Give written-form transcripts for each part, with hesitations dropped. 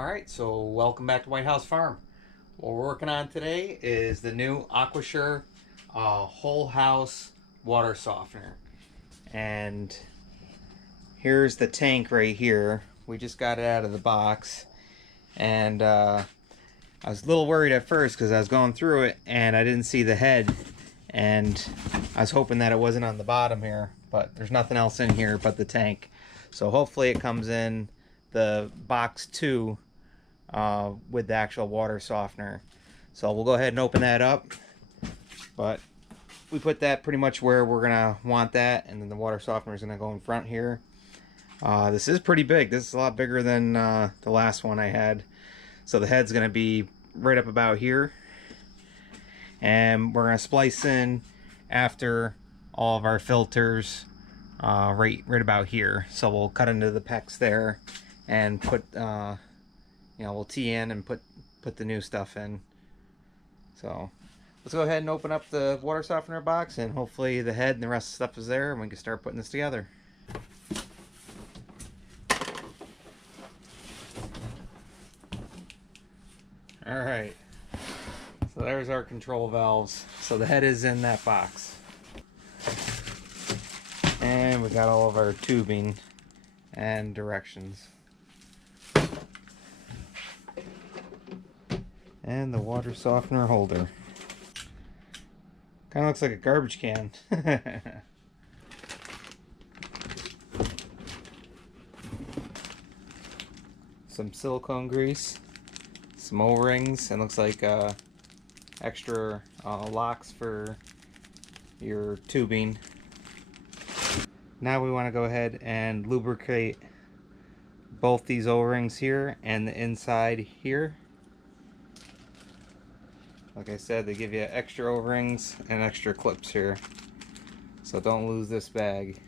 Alright, so welcome back to White House Farm. What we're working on today is the new Aquasure whole house water softener. And here's the tank right here. We just got it out of the box. And I was a little worried at first because I was going through it and I didn't see the head. And I was hoping that it wasn't on the bottom here, but there's nothing else in here but the tank. So hopefully it comes in the box 2 with the actual water softener. So we'll go ahead and open that up, but we put that pretty much where we're gonna want that, and then the water softener is gonna go in front here. This is pretty big. This is a lot bigger than the last one I had. So the head's gonna be right up about here, and we're gonna splice in after all of our filters right about here. So we'll cut into the Pex there and put we'll tee in and put the new stuff in. So let's go ahead and open up the water softener box, and hopefully the head and the rest of the stuff is there and we can start putting this together. Alright, so there's our control valves. So the head is in that box. And we got all of our tubing and directions. And the water softener holder. Kind of looks like a garbage can. Some silicone grease, some O-rings, and looks like extra locks for your tubing. Now we want to go ahead and lubricate both these O-rings here and the inside here. Like I said, they give you extra O-rings and extra clips here, so don't lose this bag.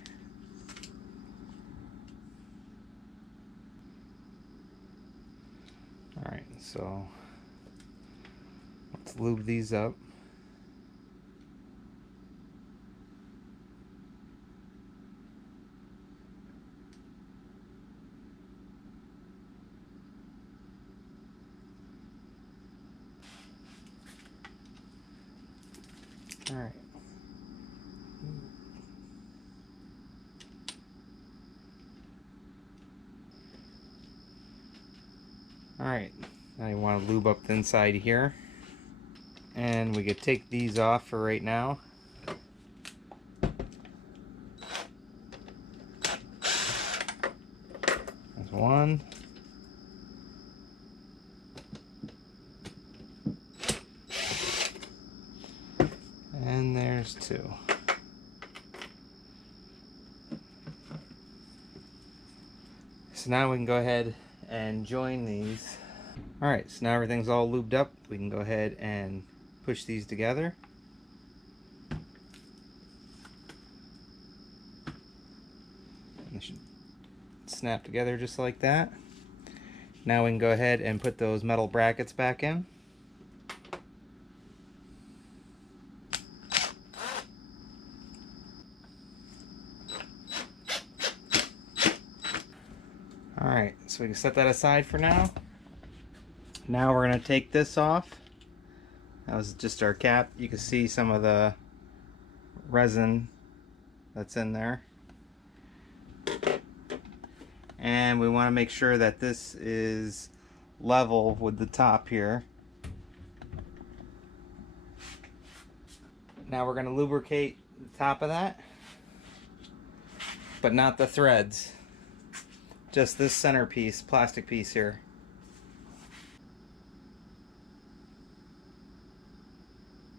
Alright, so let's lube these up. Alright. Alright, now you want to lube up the inside here. And we could take these off for right now. There's one. And there's two. So now we can go ahead and join these. Alright, so now everything's all lubed up. We can go ahead and push these together. They should snap together just like that. Now we can go ahead and put those metal brackets back in. Alright, so we can set that aside for now. Now we're going to take this off. That was just our cap. You can see some of the resin that's in there. And we want to make sure that this is level with the top here. Now we're going to lubricate the top of that, but not the threads. Just this center piece, plastic piece here.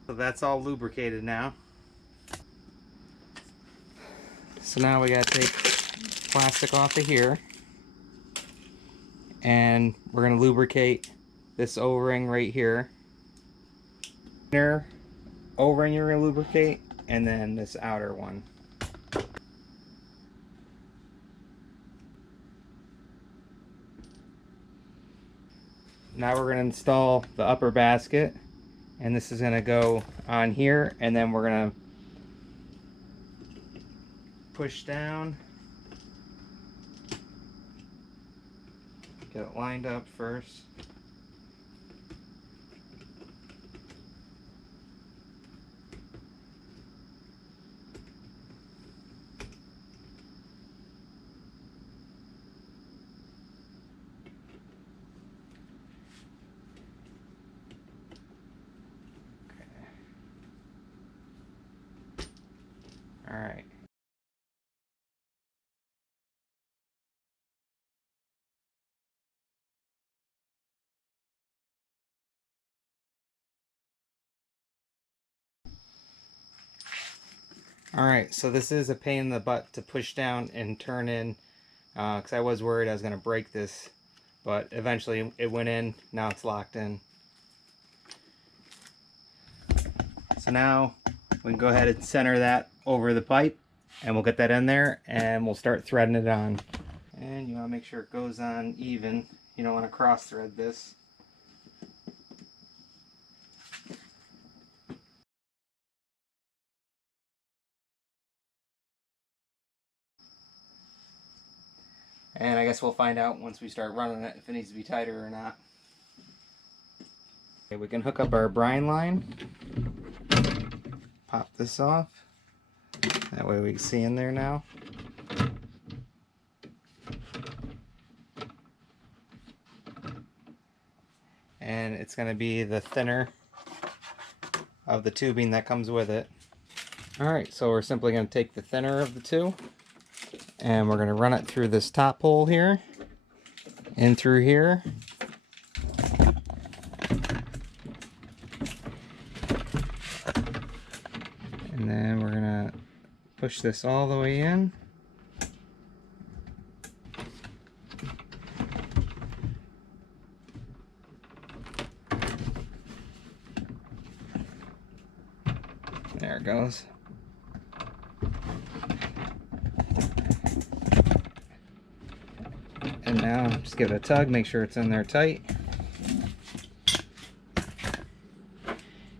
So that's all lubricated now. So now we gotta take plastic off of here, and we're gonna lubricate this O-ring right here. Inner O-ring you're gonna lubricate, and then this outer one. Now we're going to install the upper basket, and this is going to go on here, and then we're going to push down Get it lined up first. All right. All right, so this is a pain in the butt to push down and turn in, because I was worried I was going to break this, but eventually it went in. Now it's locked in. So now we can go ahead and center that over the pipe, and we'll get that in there, and we'll start threading it on. And you want to make sure it goes on even. You don't want to cross thread this. And I guess we'll find out once we start running it if it needs to be tighter or not. Okay, we can hook up our brine line. Pop this off. That way we can see in there now. And it's going to be the thinner of the tubing that comes with it. Alright, so we're simply going to take the thinner of the two, and we're going to run it through this top hole here, in through here, and then we're going to push this all the way in. There it goes. And now just give it a tug, make sure it's in there tight.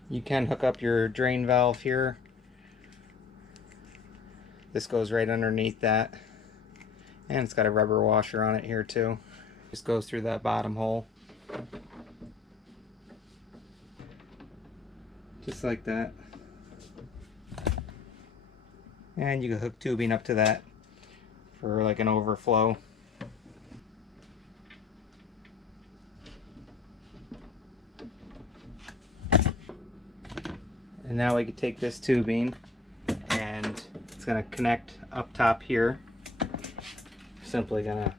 You can hook up your drain valve here. This goes right underneath that. And it's got a rubber washer on it here too. Just goes through that bottom hole. Just like that. And you can hook tubing up to that for like an overflow. And now we can take this tubing, and it's going to connect up top here. Simply going to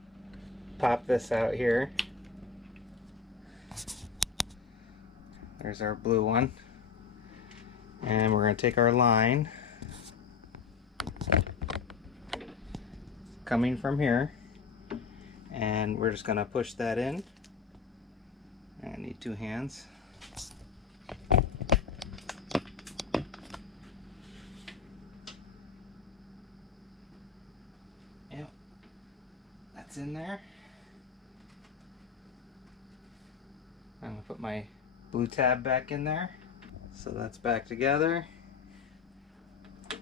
pop this out here. There's our blue one. And we're going to take our line coming from here, and we're just going to push that in. I need two hands. Yep, that's in there. I'm going to put my blue tab back in there. So that's back together.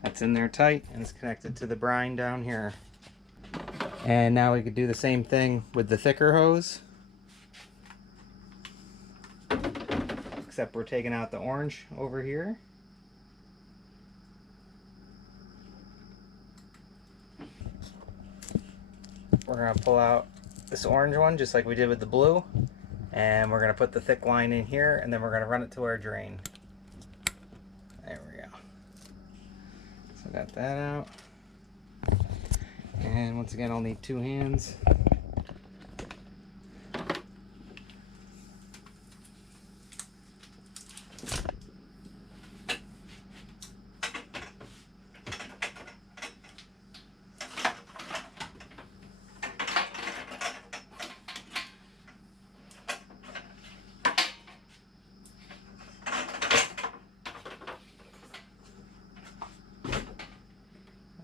That's in there tight, and it's connected to the brine down here. And now we could do the same thing with the thicker hose, except we're taking out the orange over here. We're going to pull out this orange one just like we did with the blue, and we're going to put the thick line in here, and then we're going to run it to our drain. There we go. So got that out. And once again, I'll need two hands.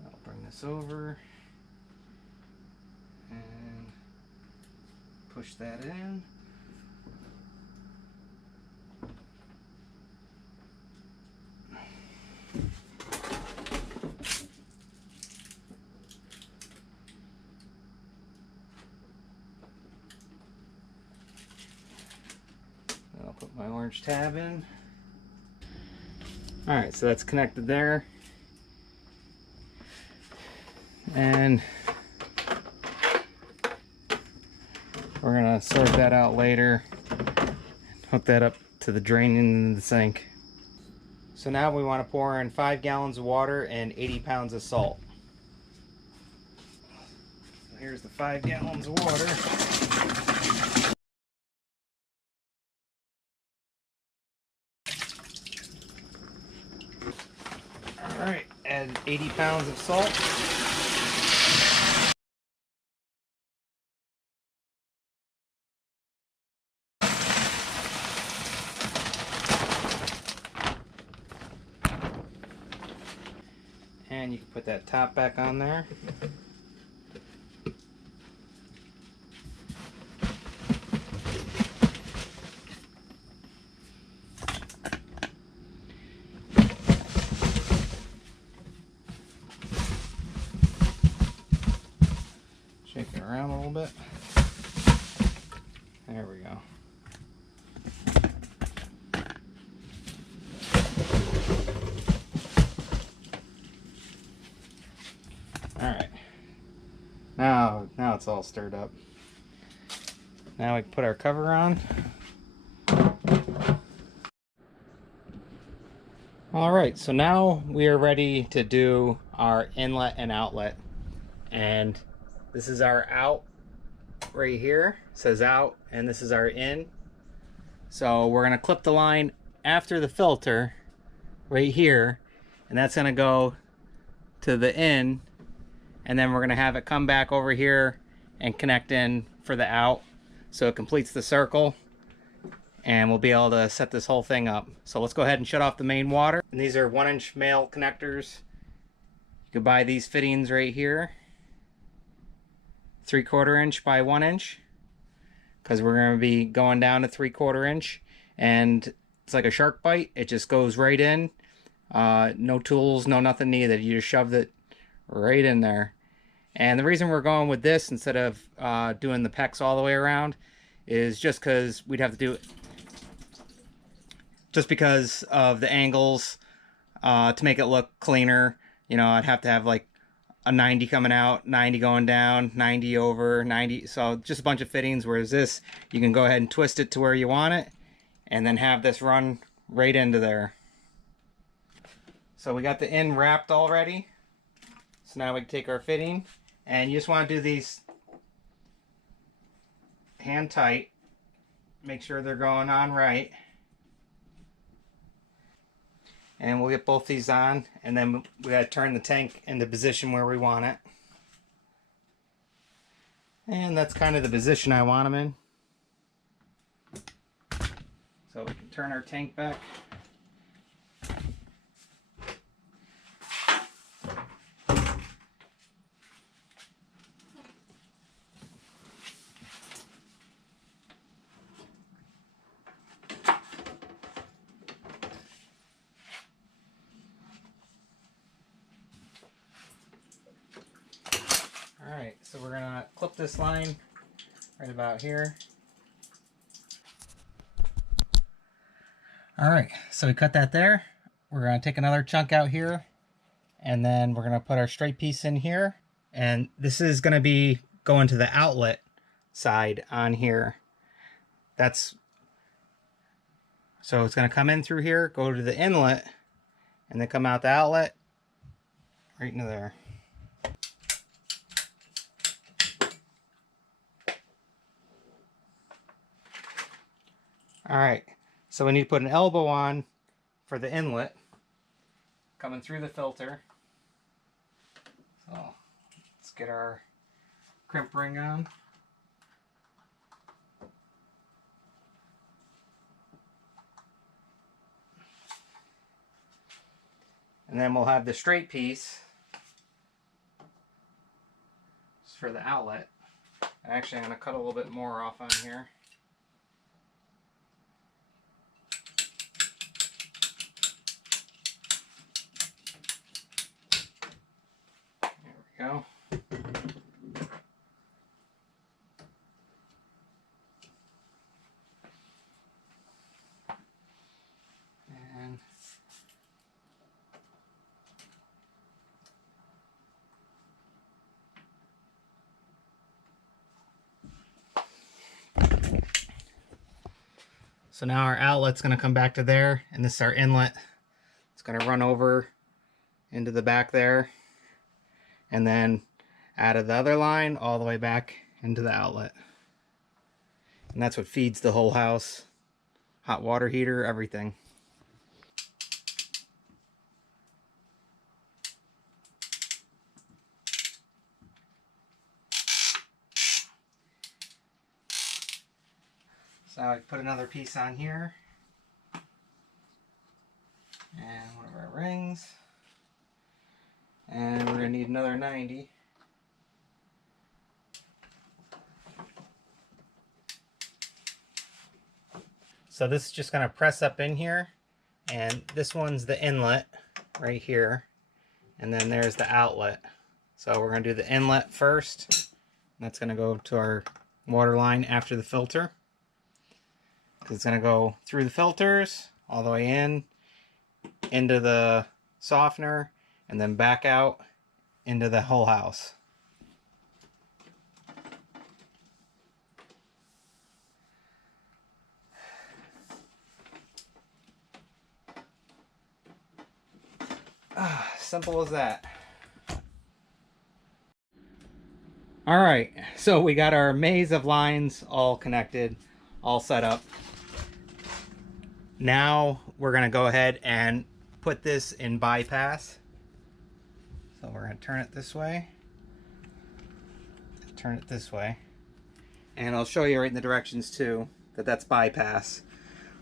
I'll bring this over. Push that in. orange tab in. Alright, so that's connected there. And we're gonna sort that out later. Hook that up to the drain in the sink. So now we want to pour in 5 gallons of water and 80 pounds of salt. So here's the 5 gallons of water. Alright, add 80 pounds of salt. And you can put that top back on there. Shake it around a little bit. There we go. Alright. Now it's all stirred up. Now we can put our cover on. Alright, so now we are ready to do our inlet and outlet. And this is our out right here. It says out, and this is our in. So we're going to clip the line after the filter right here, and that's going to go to the in, and then we're going to have it come back over here and connect in for the out, so it completes the circle, and we'll be able to set this whole thing up. So let's go ahead and shut off the main water. And these are 1-inch male connectors. You can buy these fittings right here, 3/4 inch by 1 inch, because we're going to be going down to 3/4 inch, and it's like a shark bite. It just goes right in. No tools, no nothing needed. You just shove it right in there. And the reason we're going with this instead of doing the Pex all the way around is just because we'd have to do it just because of the angles, to make it look cleaner. You know, I'd have to have like a 90 coming out, 90 going down, 90 over, 90. So just a bunch of fittings, whereas this, you can go ahead and twist it to where you want it and then have this run right into there. So we got the in wrapped already. So now we can take our fitting, and you just want to do these hand tight. Make sure they're going on right. And we'll get both these on, and then we gotta turn the tank into position where we want it. And that's kind of the position I want them in. So we can turn our tank back. Alright, so we're going to clip this line right about here. Alright, so we cut that there. We're going to take another chunk out here, and then we're going to put our straight piece in here. And this is going to be going to the outlet side on here. So it's going to come in through here, go to the inlet, and then come out the outlet right into there. Alright, so we need to put an elbow on for the inlet coming through the filter. So let's get our crimp ring on. And then we'll have the straight piece for the outlet. Actually, I'm going to cut a little bit more off on here. Go. So now our outlet's going to come back to there, and this is our inlet. It's going to run over into the back there, and then out of the other line all the way back into the outlet. And that's what feeds the whole house. Hot water heater, everything. So I put another piece on here. And one of our rings. And we're going to need another 90. So this is just going to press up in here, and this one's the inlet right here, and then there's the outlet. So we're going to do the inlet first. That's going to go to our water line after the filter. It's going to go through the filters all the way in, into the softener, and then back out into the whole house. Simple as that. Alright, so we got our maze of lines all connected, all set up. Now we're going to go ahead and put this in bypass. So we're going to turn it this way, turn it this way, and I'll show you right in the directions too that that's bypass.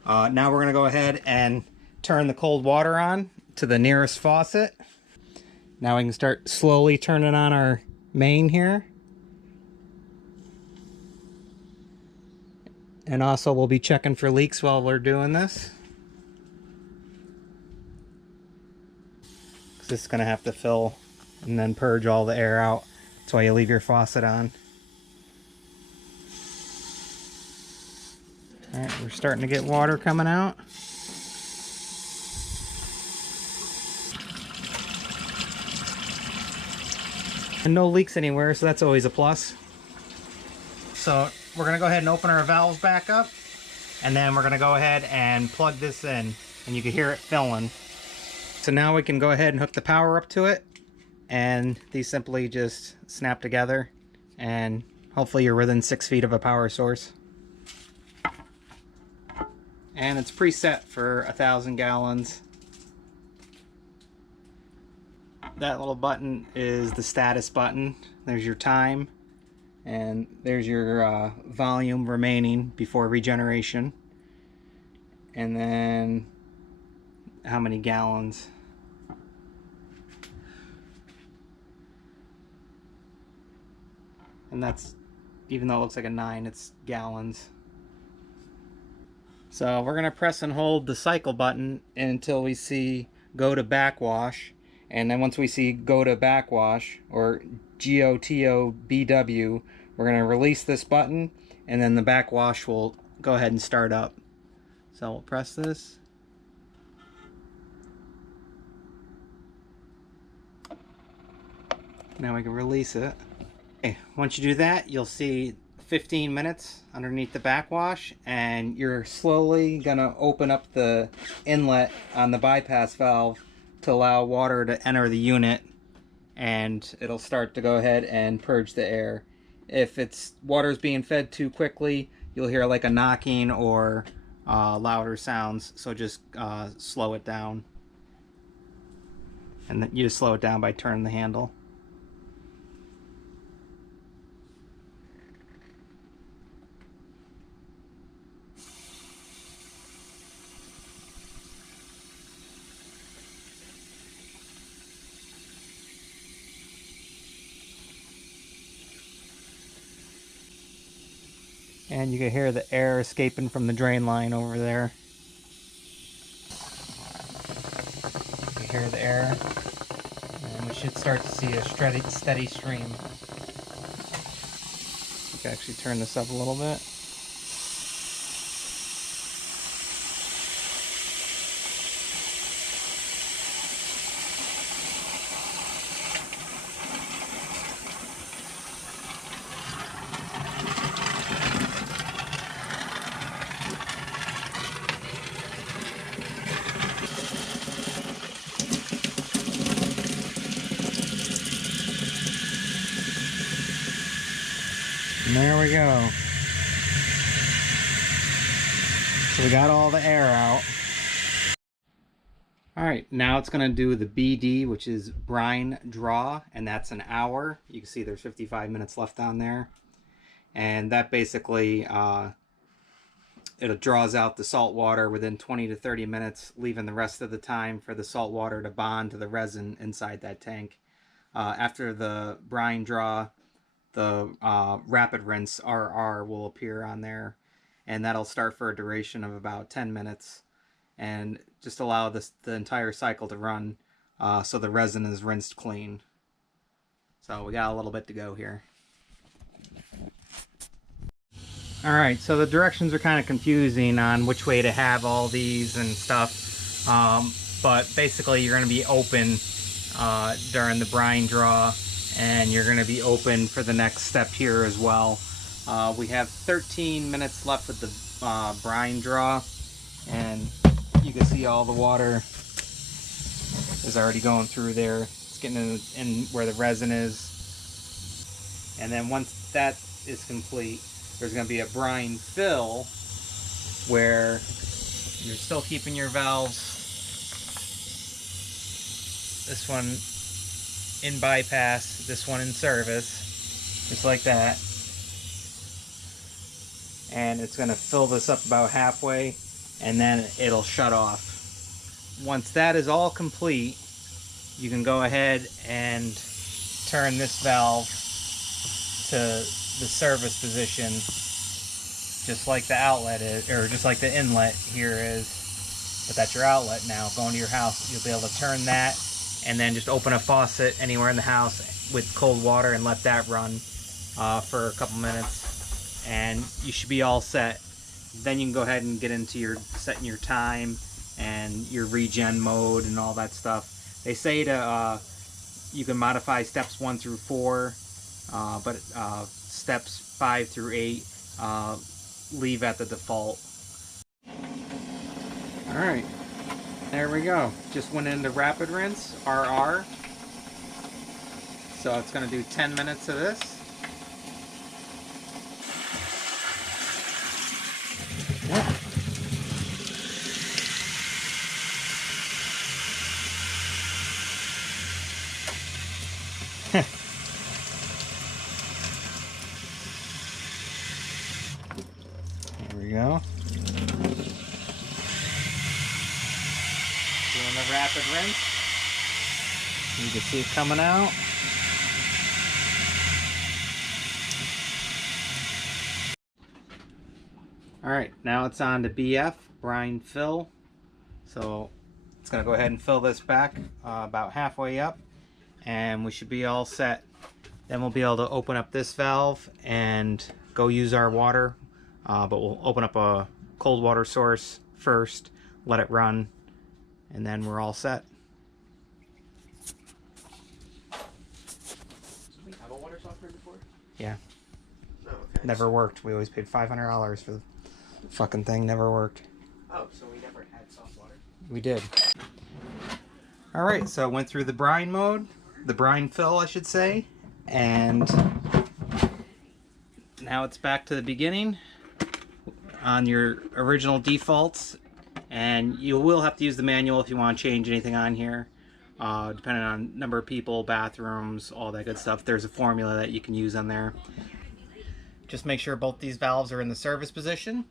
Now we're going to go ahead and turn the cold water on to the nearest faucet. Now we can start slowly turning on our main here. And also we'll be checking for leaks while we're doing this. This is going to have to fill and then purge all the air out. That's why you leave your faucet on. Alright, we're starting to get water coming out. And no leaks anywhere, so that's always a plus. So we're going to go ahead and open our valves back up, and then we're going to go ahead and plug this in, and you can hear it filling. So now we can go ahead and hook the power up to it, and these simply just snap together, and hopefully you're within 6 feet of a power source. And it's preset for 1,000 gallons. That little button is the status button. There's your time, and there's your volume remaining before regeneration, and then how many gallons. And that's, even though it looks like a 9, it's gallons. So we're going to press and hold the cycle button until we see go to backwash. And then once we see go to backwash, or GOTOBW, we're going to release this button, and then the backwash will go ahead and start up. So we'll press this. Now we can release it. Okay, once you do that, you'll see 15 minutes underneath the backwash, and you're slowly going to open up the inlet on the bypass valve to allow water to enter the unit, and it'll start to go ahead and purge the air. If it's water's being fed too quickly, you'll hear like a knocking or louder sounds, so just slow it down. And then you just slow it down by turning the handle. And you can hear the air escaping from the drain line over there. You can hear the air, and we should start to see a steady stream. You can actually turn this up a little bit. And there we go. So we got all the air out. Alright, now it's going to do the BD, which is brine draw, and that's an hour. You can see there's 55 minutes left on there. And that basically, it draws out the salt water within 20 to 30 minutes, leaving the rest of the time for the salt water to bond to the resin inside that tank. After the brine draw, the rapid rinse RR will appear on there, and that'll start for a duration of about 10 minutes. And just allow the entire cycle to run so the resin is rinsed clean. So we got a little bit to go here. Alright, so the directions are kind of confusing on which way to have all these and stuff. But basically you're going to be open during the brine draw, and you're going to be open for the next step here as well. We have 13 minutes left with the brine draw, and you can see all the water is already going through there. It's getting in where the resin is. And then once that is complete, there's going to be a brine fill where you're still keeping your valves. This one in bypass, this one in service, just like that. And it's going to fill this up about halfway, and then it'll shut off. Once that is all complete, you can go ahead and turn this valve to the service position, just like the outlet is, or just like the inlet here is. But that's your outlet now. Going to your house, you'll be able to turn that, and then just open a faucet anywhere in the house with cold water and let that run for a couple minutes, and you should be all set. Then you can go ahead and get into your setting your time and your regen mode and all that stuff. They say to you can modify steps 1 through 4, but steps 5 through 8 leave at the default. Alright, there we go. Just went into rapid rinse, RR. So it's going to do 10 minutes of this. There we go. Doing the rapid rinse. You can see it coming out. Alright, now it's on to BF, brine fill. So it's going to go ahead and fill this back about halfway up, and we should be all set. Then we'll be able to open up this valve and go use our water, but we'll open up a cold water source first, let it run, and then we're all set. Did we have a water softener before? Yeah. Oh, okay. Never worked. We always paid $500 for the fucking thing. Never worked. Oh, so we never had soft water? We did. Alright, so I went through the brine mode, the brine fill I should say, and now it's back to the beginning on your original defaults, and you will have to use the manual if you want to change anything on here, depending on number of people, bathrooms, all that good stuff. There's a formula that you can use on there. Just make sure both these valves are in the service position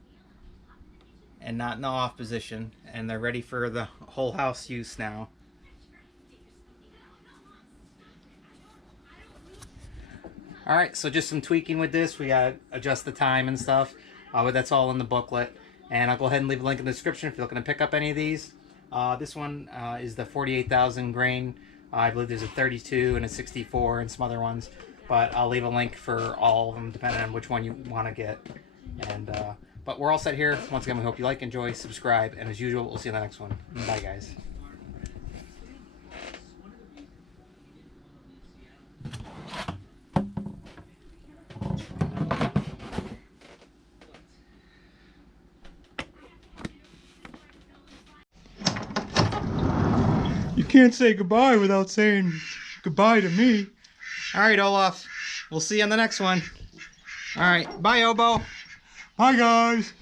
and not in the off position, and they're ready for the whole house use now. Alright, so just some tweaking with this. We gotta adjust the time and stuff, but that's all in the booklet. And I'll go ahead and leave a link in the description if you're looking to pick up any of these. This one is the 48,000 grain. I believe there's a 32 and a 64 and some other ones, but I'll leave a link for all of them depending on which one you want to get. And but we're all set here. Once again, we hope you like, enjoy, subscribe, and as usual, we'll see you in the next one. Bye, guys. You can't say goodbye without saying goodbye to me. All right, Olaf. We'll see you on the next one. All right. Bye, Obo. Bye, guys.